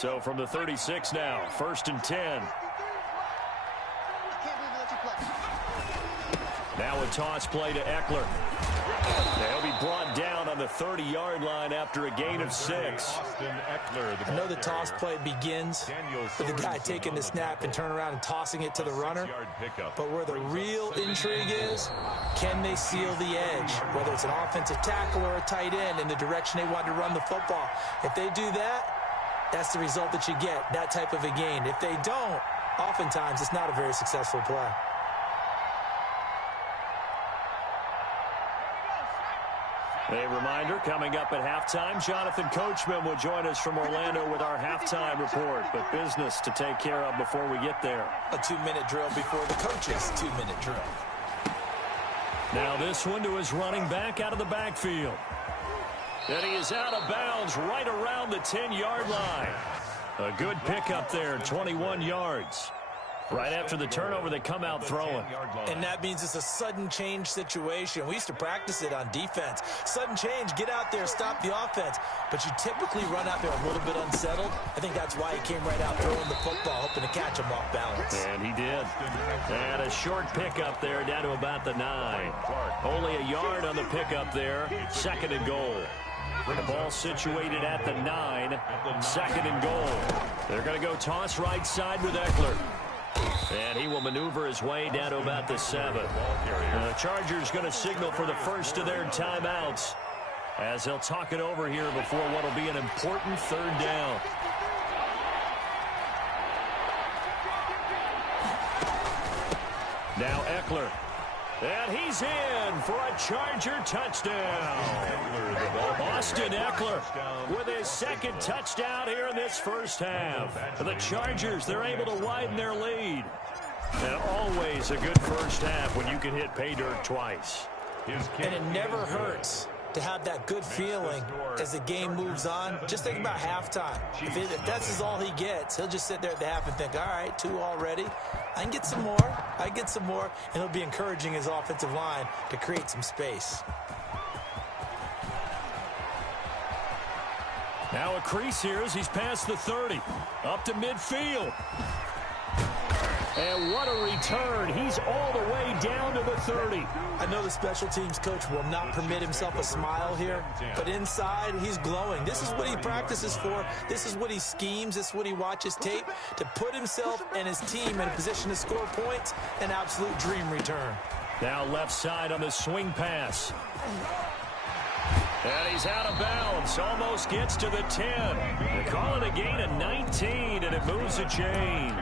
So from the 36 now, 1st and 10. Now a toss play to Eckler. They'll be brought down on the 30-yard line after a gain of 6. I know the toss play begins with the guy taking the snap and turning around and tossing it to the runner. But where the real intrigue is, can they seal the edge? Whether it's an offensive tackle or a tight end in the direction they want to run the football. If they do that, that's the result that you get, that type of a gain. If they don't, oftentimes it's not a very successful play. A reminder, coming up at halftime, Jonathan Coachman will join us from Orlando with our halftime report. But business to take care of before we get there. A 2-minute drill before the coach's 2-minute drill. Now this one to his running back out of the backfield. And he is out of bounds right around the 10-yard line. A good pickup there, 21 yards. Right after the turnover, they come out throwing. And that means it's a sudden change situation. We used to practice it on defense. Sudden change, get out there, stop the offense. But you typically run out there a little bit unsettled. I think that's why he came right out throwing the football, hoping to catch him off balance. And he did. And a short pickup there down to about the 9. Only a yard on the pickup there. 2nd and goal. The ball situated at the 9. 2nd and goal. They're going to go toss right side with Eckler. And he will maneuver his way down to about the 7. The Chargers going to signal for the first of their timeouts as they'll talk it over here before what will be an important 3rd down. Now Eckler. And he's in for a Charger touchdown. Austin Eckler with his 2nd touchdown here in this first half. The Chargers, they're able to widen their lead. And always a good first half when you can hit pay dirt twice. And it never hurts to have that good feeling as the game moves on. Just think about halftime. If that's all he gets, he'll just sit there at the half and think, all right, 2 already. I can get some more. I can get some more. And he'll be encouraging his offensive line to create some space. Now a crease here as he's past the 30. Up to midfield. And what a return. He's all the way down to the 30. I know the special teams coach will not permit himself a smile here, but inside he's glowing. This is what he practices for. This is what he schemes. This is what he watches tape to put himself and his team in a position to score points. An absolute dream return. Now left side on the swing pass. And he's out of bounds. Almost gets to the 10. They call it a gain of 19, and it moves the chains.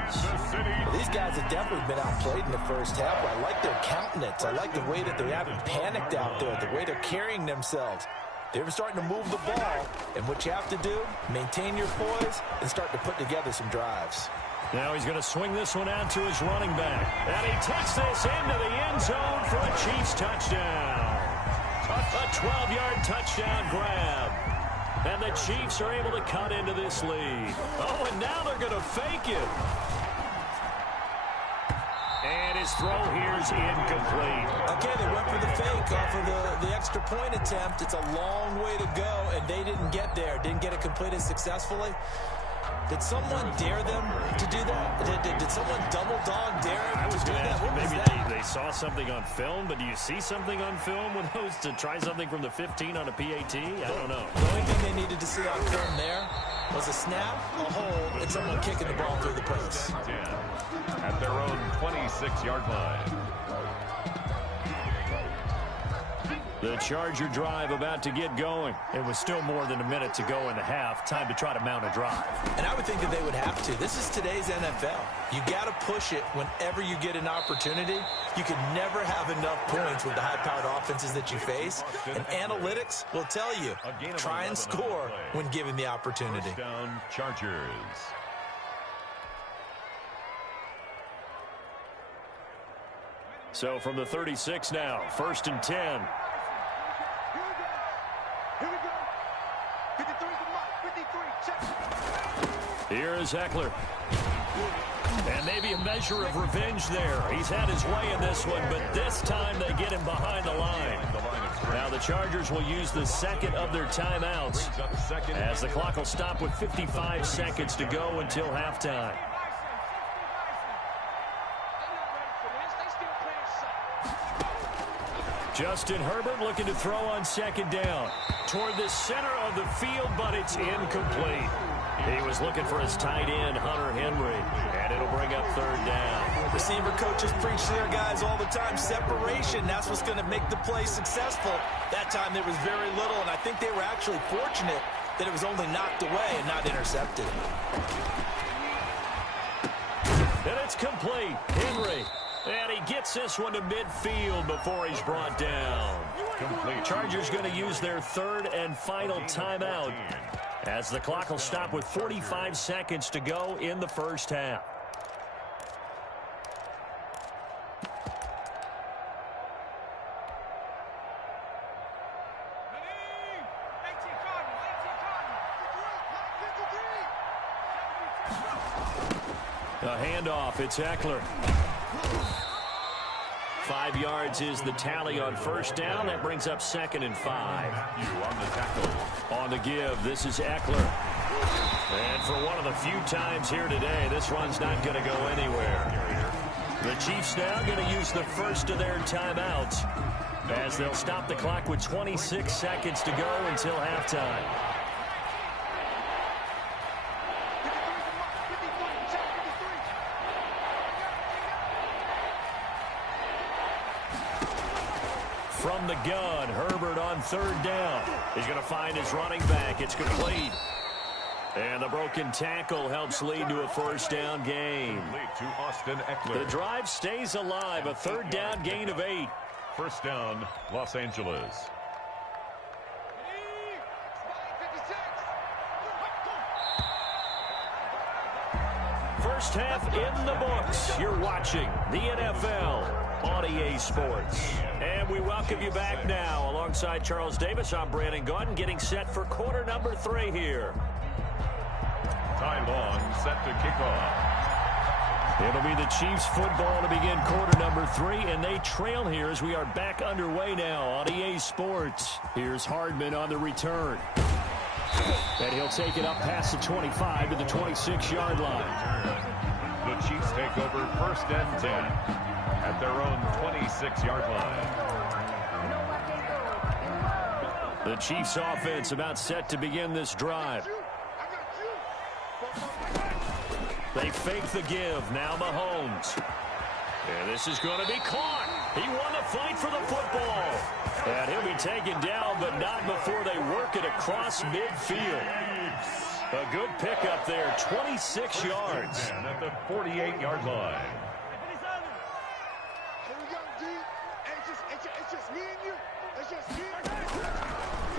Well, these guys have definitely been outplayed in the first half. I like their countenance. I like the way that they haven't panicked out there, the way they're carrying themselves. They're starting to move the ball. And what you have to do, maintain your poise and start to put together some drives. Now he's going to swing this one out to his running back. And he takes this into the end zone for a Chiefs touchdown. A 12-yard touchdown grab. And the Chiefs are able to cut into this lead. Oh, and now they're going to fake it. And his throw here is incomplete. Okay, they went for the fake off of the extra point attempt. It's a long way to go, and they didn't get there. Didn't get it completed successfully. Did someone dare them to do that? Did someone double dog dare them to do that? What was that? Maybe they saw something on film, but do you see something on film with those to try something from the 15 on a PAT? I don't know. The only thing they needed to see on film there was a snap, a hold, and someone kicking the ball through the post. At their own 26-yard line. The Charger drive about to get going. It was still more than a minute to go in the half. Time to try to mount a drive. And I would think that they would have to. This is today's NFL. You got to push it whenever you get an opportunity. You can never have enough points with the high-powered offenses that you face. And analytics will tell you, try and score when given the opportunity. Down Chargers. So from the 36 now, 1st and 10. Here is Eckler. And maybe a measure of revenge there. He's had his way in this one, but this time they get him behind the line. Now the Chargers will use the second of their timeouts as the clock will stop with 55 seconds to go until halftime. Justin Herbert looking to throw on second down. Toward the center of the field, but it's incomplete. He was looking for his tight end, Hunter Henry, and it'll bring up third down. Receiver coaches preach to their guys all the time. Separation, that's what's going to make the play successful. That time there was very little, and I think they were actually fortunate that it was only knocked away and not intercepted. And it's complete. Henry. And he gets this one to midfield before he's brought down. Complete. Chargers going to use their third and final timeout as the clock will stop with 45 seconds to go in the first half. A handoff. It's Eckler. 5 yards is the tally on first down. That brings up 2nd and 5. On the tackle. On the give, this is Eckler. And for one of the few times here today, this one's not going to go anywhere. The Chiefs now going to use the first of their timeouts as they'll stop the clock with 26 seconds to go until halftime. From the gun, Herbert on third down. He's going to find his running back. It's complete. And the broken tackle helps lead to a first down gain. The drive stays alive. A third down gain of 8. First down, Los Angeles. First half in the books. You're watching the NFL on EA Sports. And we welcome you back now. Alongside Charles Davis, I'm Brandon Gaudin, getting set for quarter number 3 here. Ty Long set to kick off. It'll be the Chiefs football to begin quarter number 3, and they trail here as we are back underway now on EA Sports. Here's Hardman on the return. And he'll take it up past the 25 to the 26-yard line. The Chiefs take over first and 10 at their own 26-yard line. The Chiefs offense about set to begin this drive. They fake the give. Now Mahomes. And this is going to be caught. He won the fight for the football. And he'll be taken down, but not before they work it across midfield. A good pickup there, 26 yards. And at the 48-yard line.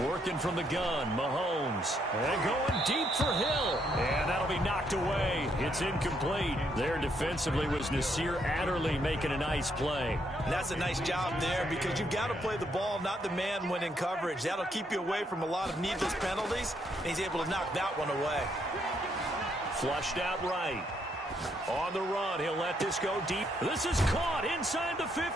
Working from the gun, Mahomes. And going deep for Hill. And that'll be knocked away. It's incomplete. There defensively was Nasir Adderley making a nice play. And that's a nice job there because you've got to play the ball, not the man when in coverage. That'll keep you away from a lot of needless penalties. And he's able to knock that one away. Flushed out right. On the run, he'll let this go deep. This is caught inside the 15.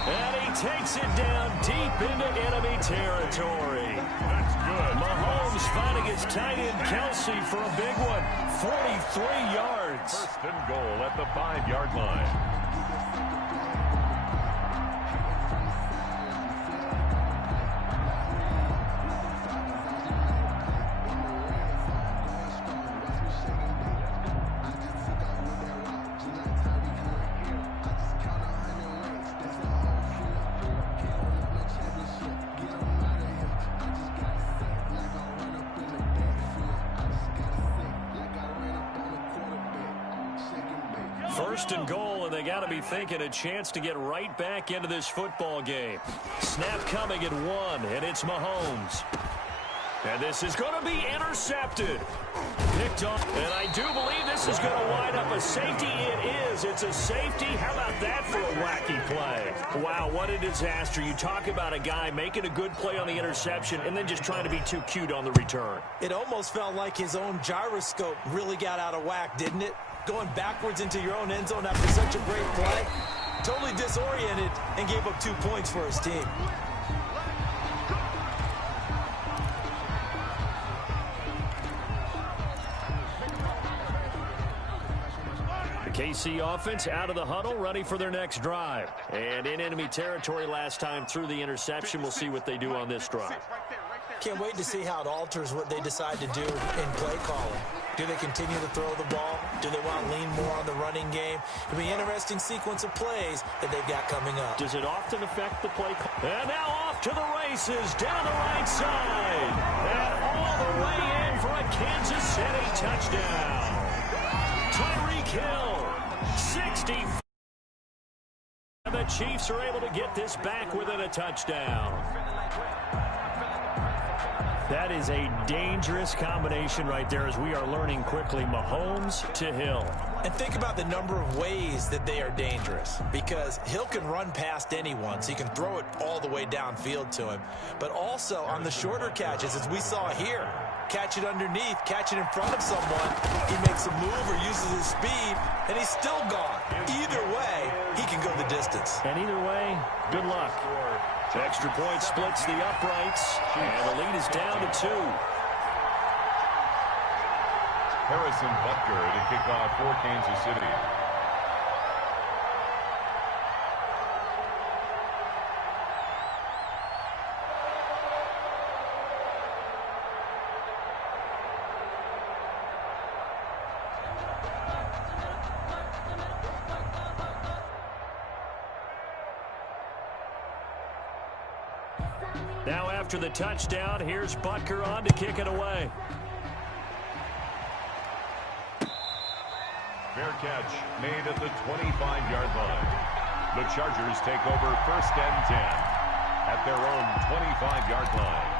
And he takes it down deep into enemy territory. That's good. Mahomes finding his tight end Kelsey for a big one. 43 yards. First and goal at the 5-yard line. First and goal, and they got to be thinking a chance to get right back into this football game. Snap coming at 1, and it's Mahomes. And this is going to be intercepted. Picked up, and I do believe this is going to wind up a safety. It is. It's a safety. How about that for a wacky play? Wow, what a disaster. You talk about a guy making a good play on the interception and then just trying to be too cute on the return. It almost felt like his own gyroscope really got out of whack, didn't it? Going backwards into your own end zone after such a great play. Totally disoriented and gave up 2 points for his team. The KC offense out of the huddle, ready for their next drive. And in enemy territory last time through the interception. We'll see what they do on this drive. Can't wait to see how it alters what they decide to do in play calling. Do they continue to throw the ball? Do they want to lean more on the running game? It'll be an interesting sequence of plays that they've got coming up. Does it often affect the play call? And now off to the races, down the right side. And all the way in for a Kansas City touchdown. Tyreek Hill, 60. The Chiefs are able to get this back within a touchdown. That is a dangerous combination right there as we are learning quickly. Mahomes to Hill. And think about the number of ways that they are dangerous, because Hill can run past anyone, so you can throw it all the way downfield to him. But also on the shorter catches, as we saw here, catch it underneath, catch it in front of someone, he makes a move or uses his speed, and he's still gone. Either way, he can go the distance. And either way, good luck. Extra point splits the uprights, and the lead is down to 2. Harrison Butker to kick off for Kansas City. Now after the touchdown, here's Butker on to kick it away. Fair catch made at the 25-yard line. The Chargers take over 1st and 10 at their own 25-yard line.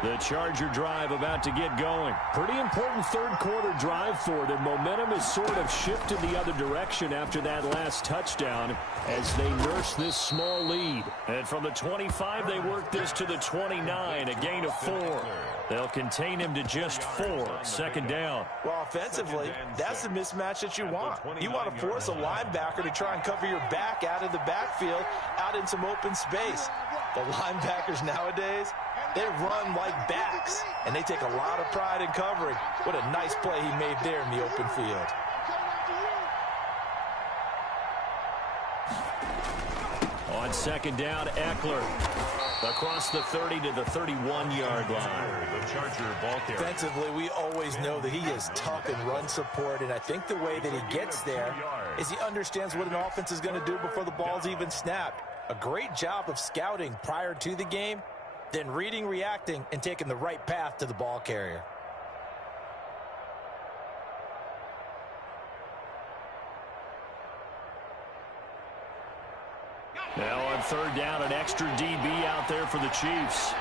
The Charger drive about to get going. Pretty important third-quarter drive for them. Momentum has sort of shifted the other direction after that last touchdown as they nurse this small lead. And from the 25, they work this to the 29, a gain of 4. They'll contain him to just 4. 2nd down. Well, offensively, that's the mismatch that you want. You want to force a linebacker to try and cover your back out of the backfield, out in some open space. The linebackers nowadays, they run like backs, and they take a lot of pride in covering. What a nice play he made there in the open field. On 2nd down, Eckler across the 30 to the 31-yard line. The Charger ball carrier. Defensively, we always know that he is tough in run support, and I think the way that he gets there is he understands what an offense is going to do before the ball's even snapped. A great job of scouting prior to the game, then reading, reacting, and taking the right path to the ball carrier. Now on 3rd down, an extra DB out there for the Chiefs.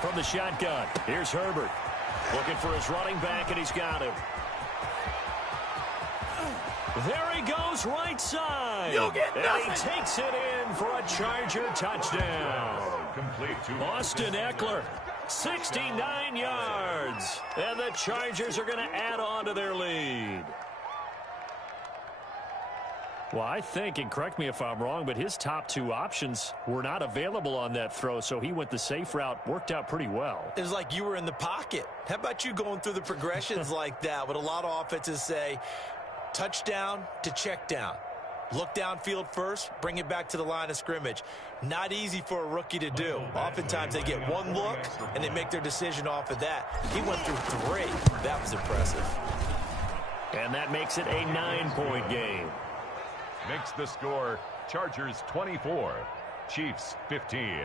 From the shotgun, here's Herbert. Looking for his running back, and he's got him. There he goes, right side. You'll get nothing. And he takes it in for a Charger touchdown. Complete to Austin Eckler, 69 yards. And the Chargers are going to add on to their lead. Well, I think, and correct me if I'm wrong, but his top 2 options were not available on that throw, so he went the safe route. Worked out pretty well. It was like you were in the pocket. How about you going through the progressions like that? What a lot of offenses say, touchdown to check down. Look downfield first, bring it back to the line of scrimmage. Not easy for a rookie to do. Oftentimes they get one look, and they make their decision off of that. He went through 3. That was impressive. And that makes it a 9-point game. Makes the score Chargers 24, Chiefs 15.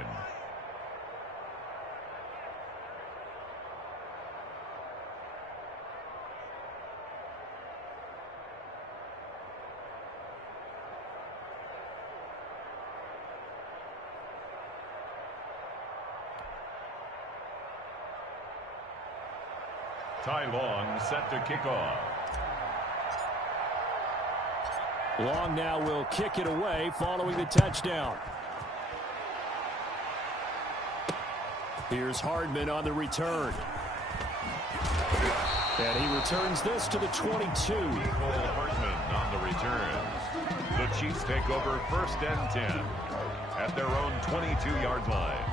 Ty Long set to kick off. Long now will kick it away following the touchdown. Here's Hardman on the return. And he returns this to the 22. Hardman on the return. The Chiefs take over 1st and 10 at their own 22-yard line.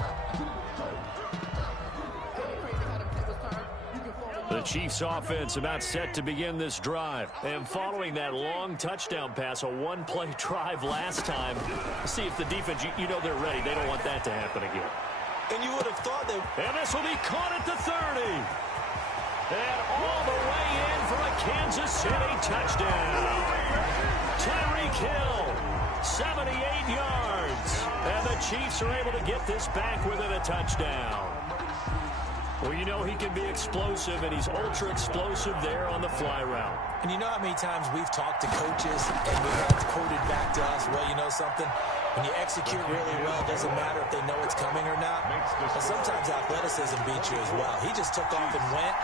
Chiefs offense about set to begin this drive. And following that long touchdown pass, a one-play drive last time, see if the defense, you know they're ready. They don't want that to happen again. And you would have thought that. And this will be caught at the 30. And all the way in for a Kansas City touchdown. Tyreek Hill, 78 yards. And the Chiefs are able to get this back within a touchdown. Well, you know he can be explosive, and he's ultra-explosive there on the fly route. And you know how many times we've talked to coaches, and we've had it quoted back to us, well, you know something? When you execute really well, it doesn't matter if they know it's coming or not. But sometimes athleticism beats you as well. He just took off and went.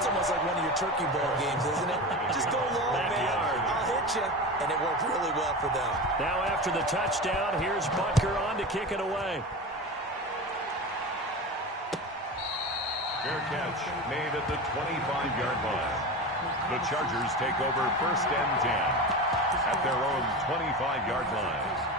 It's almost like one of your turkey ball games, isn't it? Just go long, man. I'll hit you. And it worked really well for them. Now after the touchdown, here's Butker on to kick it away. Fair catch made at the 25-yard line. The Chargers take over 1st and 10 at their own 25-yard line.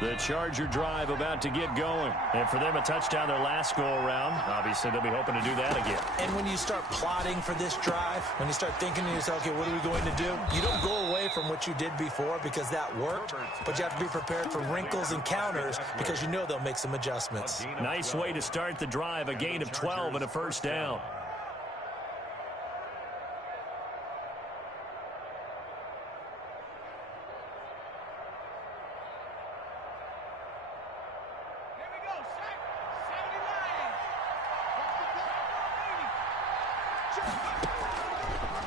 The Charger drive about to get going. And for them, a touchdown their last go-around. Obviously, they'll be hoping to do that again. And when you start plotting for this drive, when you start thinking to yourself, okay, what are we going to do? You don't go away from what you did before because that worked, but you have to be prepared for wrinkles and counters because you know they'll make some adjustments. Nice way to start the drive, a gain of 12 and a first down.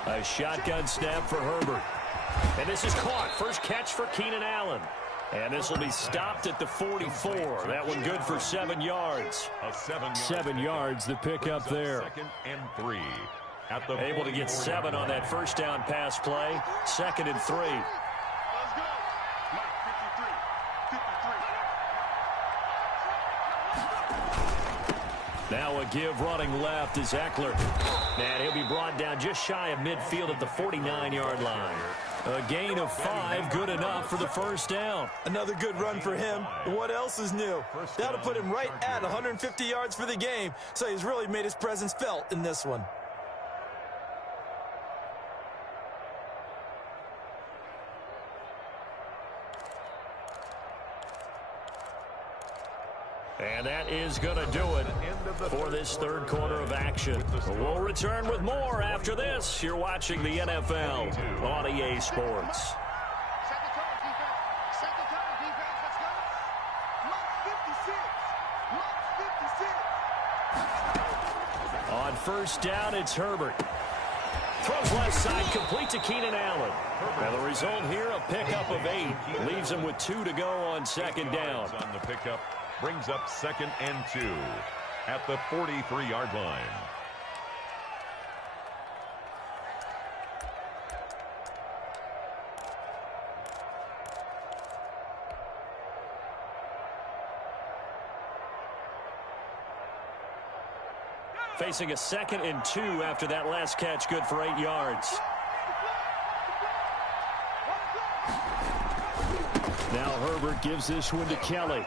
A shotgun snap for Herbert. And this is caught. First catch for Keenan Allen. And this will be stopped at the 44. That one good for 7 yards. 7 yards, the pickup there. 2nd and 3. Able to get 7 on that first down pass play. 2nd and 3. Now a give running left is Eckler. And he'll be brought down just shy of midfield at the 49-yard line. A gain of 5, good enough for the first down. Another good run for him. What else is new? That'll put him right at 150 yards for the game. So he's really made his presence felt in this one. And that is going to do it for this third quarter of action. We'll return with more after this. You're watching the NFL on EA Sports. On first down, it's Herbert. Throws left side, complete to Keenan Allen. And the result here, a pickup of 8. Leaves him with 2 to go on second down. On the pickup. Brings up 2nd and 2 at the 43-yard line. Facing a 2nd and 2 after that last catch, good for 8 yards. Now Herbert gives this one to Kelly.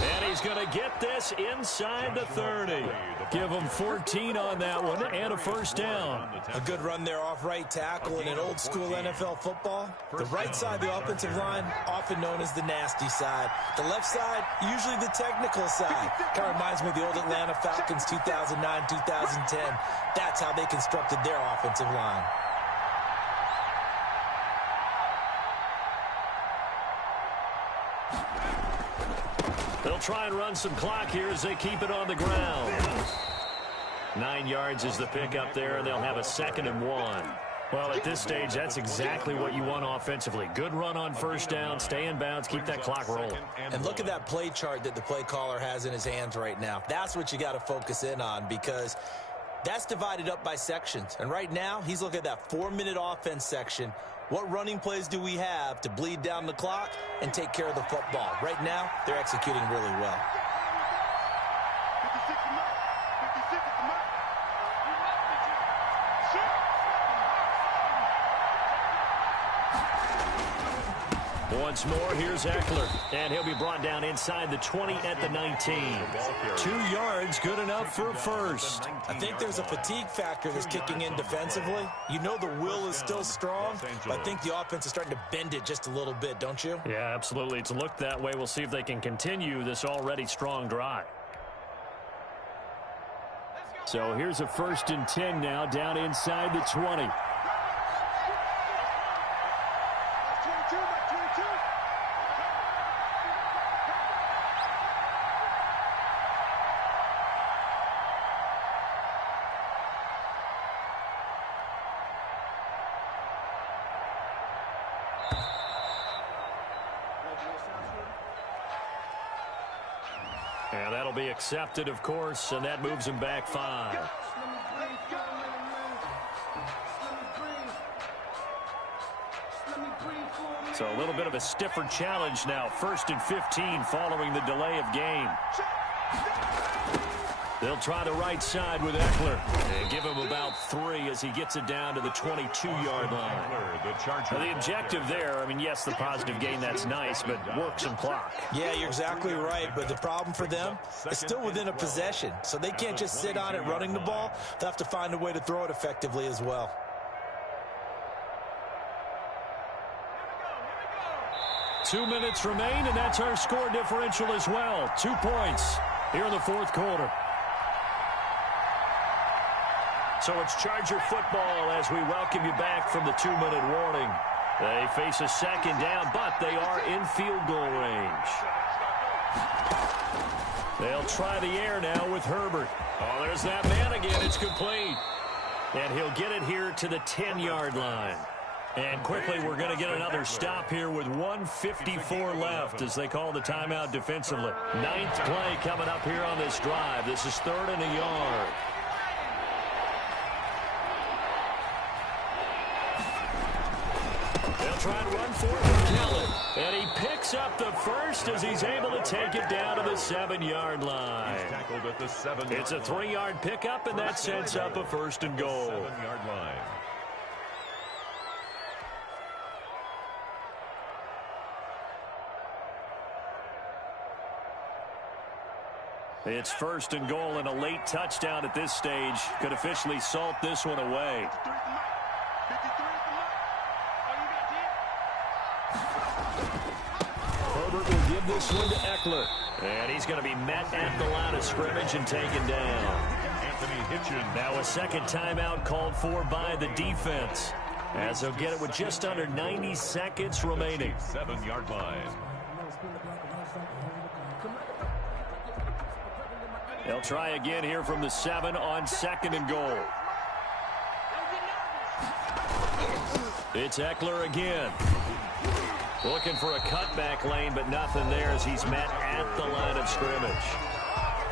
And he's going to get this inside the 30. Give him 14 on that one and a first down. A good run there off right tackle in an old school NFL football. The right side of the offensive line, often known as the nasty side. The left side, usually the technical side. Kind of reminds me of the old Atlanta Falcons 2009, 2010. That's how they constructed their offensive line. They'll try and run some clock here as they keep it on the ground. 9 yards is the pickup there, and they'll have a 2nd and 1. Well, at this stage, that's exactly what you want offensively. Good run on first down, stay in bounds, keep that clock rolling. And look at that play chart that the play caller has in his hands right now. That's what you got to focus in on because that's divided up by sections. And right now, he's looking at that 4-minute offense section. What running plays do we have to bleed down the clock and take care of the football? Right now, they're executing really well. 56 at the mark. Once more, here's Eckler. And he'll be brought down inside the 20 at the 19. 2 yards, good enough for a first. I think there's a fatigue factor that's kicking in defensively. You know the will is still strong, but I think the offense is starting to bend it just a little bit, don't you? Yeah, absolutely. It's looked that way. We'll see if they can continue this already strong drive. So here's a 1st and 10 now, down inside the 20. And that'll be accepted, of course, and that moves him back 5. So a little bit of a stiffer challenge now. 1st and 15 following the delay of game. They'll try the right side with Eckler and give him about 3 as he gets it down to the 22-yard line. Now the objective there, I mean, yes, the positive gain, that's nice, but work some clock. Yeah, you're exactly right, but the problem for them is still within a possession, so they can't just sit on it running the ball. They'll have to find a way to throw it effectively as well. Two minutes remain, and that's our score differential as well. 2 points here in the 4th quarter. So it's Charger football as we welcome you back from the 2-minute warning. They face a 2nd down, but they are in field goal range. They'll try the air now with Herbert. Oh, there's that man again. It's complete. And he'll get it here to the 10-yard line. And quickly, we're going to get another stop here with 1:54 left as they call the timeout defensively. 9th play coming up here on this drive. This is 3rd and a yard. They'll try and run for it with Kelly. And he picks up the first as he's able to take it down to the 7-yard line. It's a 3-yard pickup, and that sets up a 1st and goal. 7-yard line. It's 1st and goal, and a late touchdown at this stage could officially salt this one away. Herbert will give this one to Eckler. And he's going to be met at the line of scrimmage and taken down. Now a 2nd timeout called for by the defense, as they'll get it with just under 90 seconds remaining. 7-yard line. They'll try again here from the 7 on 2nd and goal. It's Eckler again. Looking for a cutback lane, but nothing there as he's met at the line of scrimmage.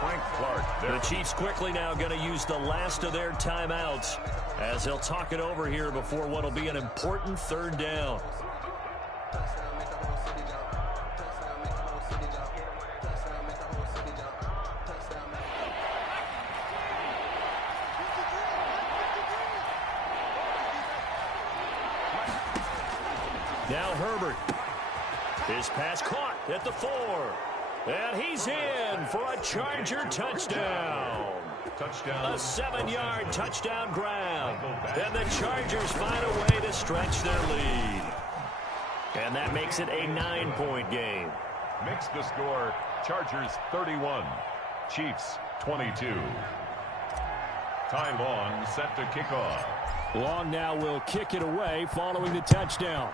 Frank Clark. The Chiefs quickly now going to use the last of their timeouts as they'll talk it over here before what will be an important 3rd down. Now Herbert. His pass caught at the 4. And he's in for a Charger touchdown. Touchdown. A 7-yard touchdown grab. And the Chargers find a way to stretch their lead. And that makes it a 9-point game. Makes the score Chargers 31, Chiefs 22. Ty Long set to kick off. Long now will kick it away following the touchdown.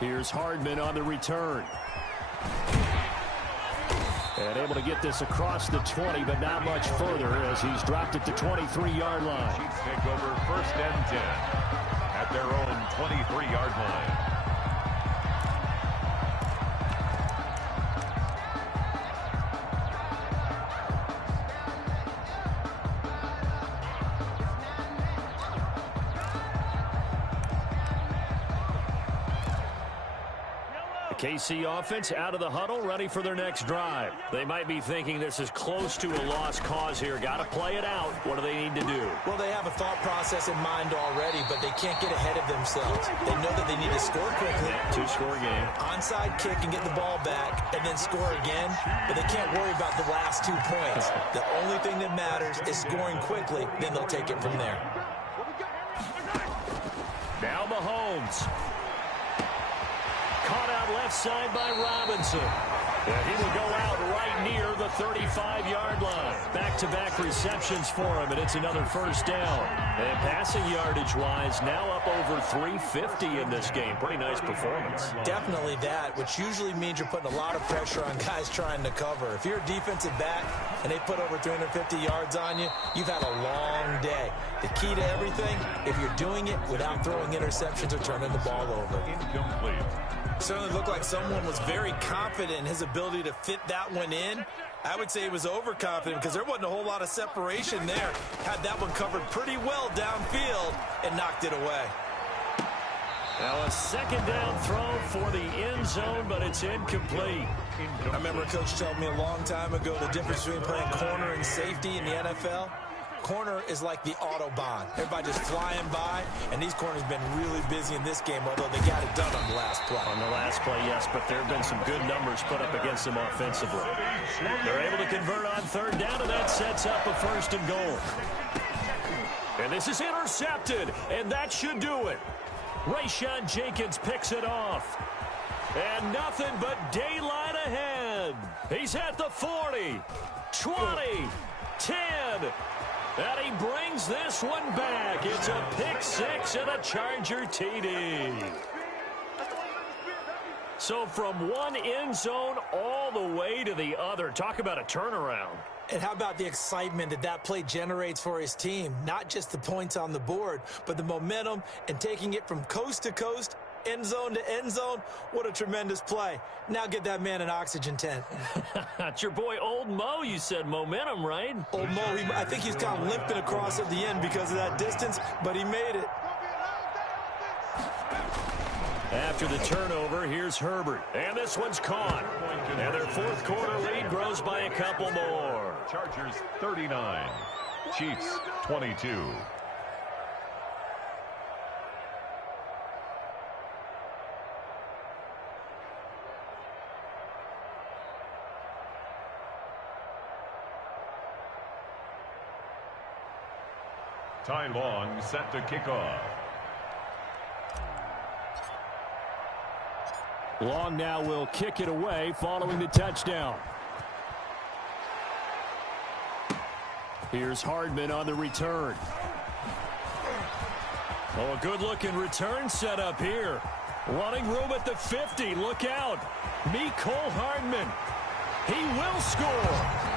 Here's Hardman on the return. And able to get this across the 20, but not much further as he's dropped it to 23-yard line. Chiefs take over 1st and 10 at their own 23-yard line. KC offense out of the huddle, ready for their next drive. They might be thinking this is close to a lost cause here. Got to play it out. What do they need to do? Well, they have a thought process in mind already, but they can't get ahead of themselves. They know that they need to score quickly. Two-score game. Onside kick and get the ball back and then score again, but they can't worry about the last 2 points. The only thing that matters is scoring quickly, then they'll take it from there. Now Mahomes. Caught out left side by Robinson. And he will go out right near the 35-yard line. Back-to-back receptions for him, and it's another first down. And passing yardage-wise, now up over 350 in this game. Pretty nice performance. Definitely that, which usually means you're putting a lot of pressure on guys trying to cover. If you're a defensive back and they put over 350 yards on you, you've had a long day. The key to everything, if you're doing it without throwing interceptions or turning the ball over. Incomplete. Certainly looked like someone was very confident in his ability to fit that one in. I would say he was overconfident because there wasn't a whole lot of separation there. Had that one covered pretty well downfield and knocked it away. Now a second down throw for the end zone, but it's incomplete. I remember a coach told me a long time ago the difference between playing corner and safety in the NFL. Corner is like the Autobahn. Everybody just flying by, and these corners have been really busy in this game, although they got it done on the last play. On the last play, yes, but there have been some good numbers put up against them offensively. They're able to convert on third down, and that sets up a first and goal. And this is intercepted, and that should do it. Rayshawn Jenkins picks it off. And nothing but daylight ahead. He's at the 40, 20, 10. And he brings this one back. It's a pick six and a Charger TD. So from one end zone all the way to the other. Talk about a turnaround. And how about the excitement that that play generates for his team? Not just the points on the board, but the momentum and taking it from coast to coast, end zone to end zone. What a tremendous play. Now get that man an oxygen tent. That's your boy Old Mo. You said momentum, right? Old Mo, I think he's kind of limping across at the end because of that distance, but he made it. After the turnover, here's Herbert. And this one's caught. And their fourth quarter lead grows by a couple more. Chargers 39, Chiefs 22. Ty Long set to kick off. Long now will kick it away following the touchdown. Here's Hardman on the return. Oh, a good-looking return set up here. Running room at the 50. Look out. Mecole Hardman. He will score.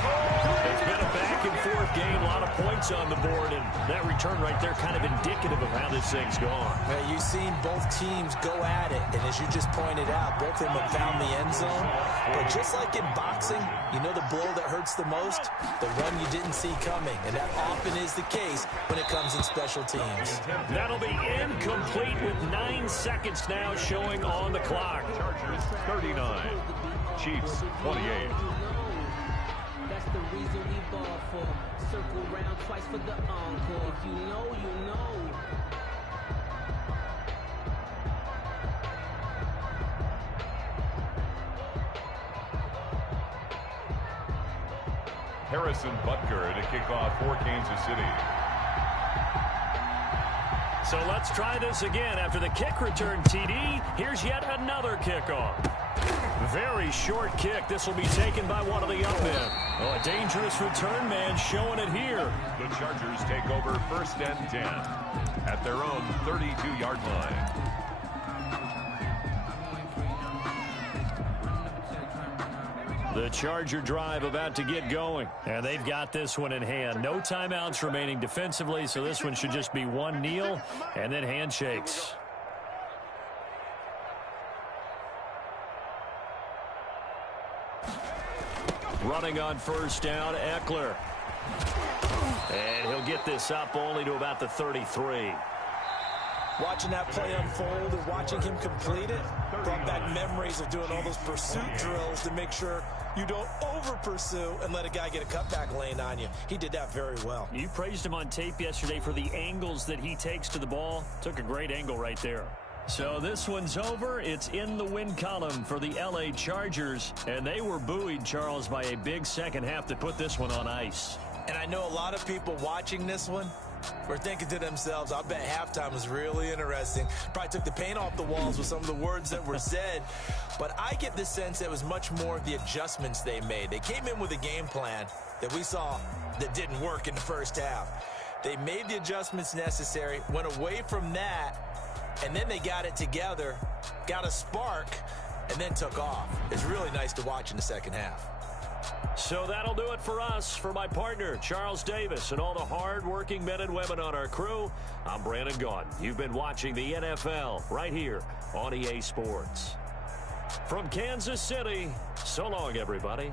It's been a back-and-forth game, a lot of points on the board, and that return right there kind of indicative of how this thing's gone. Well, you've seen both teams go at it, and as you just pointed out, both of them have found the end zone. But just like in boxing, you know the blow that hurts the most? The one you didn't see coming, and that often is the case when it comes in special teams. That'll be incomplete with 9 seconds now showing on the clock. Chargers 39, Chiefs 28. That's the reason we ball for. Circle round twice for the encore. If you know, you know. Harrison Butker to kick off for Kansas City. So let's try this again. After the kick return TD, here's yet another kickoff. Very short kick. This will be taken by one of the up men. Oh, a dangerous return man showing it here. The Chargers take over first and 10 at their own 32-yard line. The Charger drive about to get going. And they've got this one in hand. No timeouts remaining defensively, so this one should just be one kneel and then handshakes. Running on first down, Eckler. And he'll get this up only to about the 33. Watching that play unfold and watching him complete it brought back memories of doing all those pursuit drills to make sure you don't over-pursue and let a guy get a cutback lane on you. He did that very well. You praised him on tape yesterday for the angles that he takes to the ball. Took a great angle right there. So this one's over. It's in the win column for the LA Chargers. And they were buoyed, Charles, by a big second half that put this one on ice. And I know a lot of people watching this one were thinking to themselves, I bet halftime was really interesting. Probably took the paint off the walls with some of the words that were said. But I get the sense that it was much more of the adjustments they made. They came in with a game plan that we saw that didn't work in the first half. They made the adjustments necessary, went away from that, and then they got it together, got a spark, and then took off. It's really nice to watch in the second half. So that'll do it for us. For my partner, Charles Davis, and all the hard-working men and women on our crew, I'm Brandon Gaudin. You've been watching the NFL right here on EA Sports. From Kansas City, so long, everybody.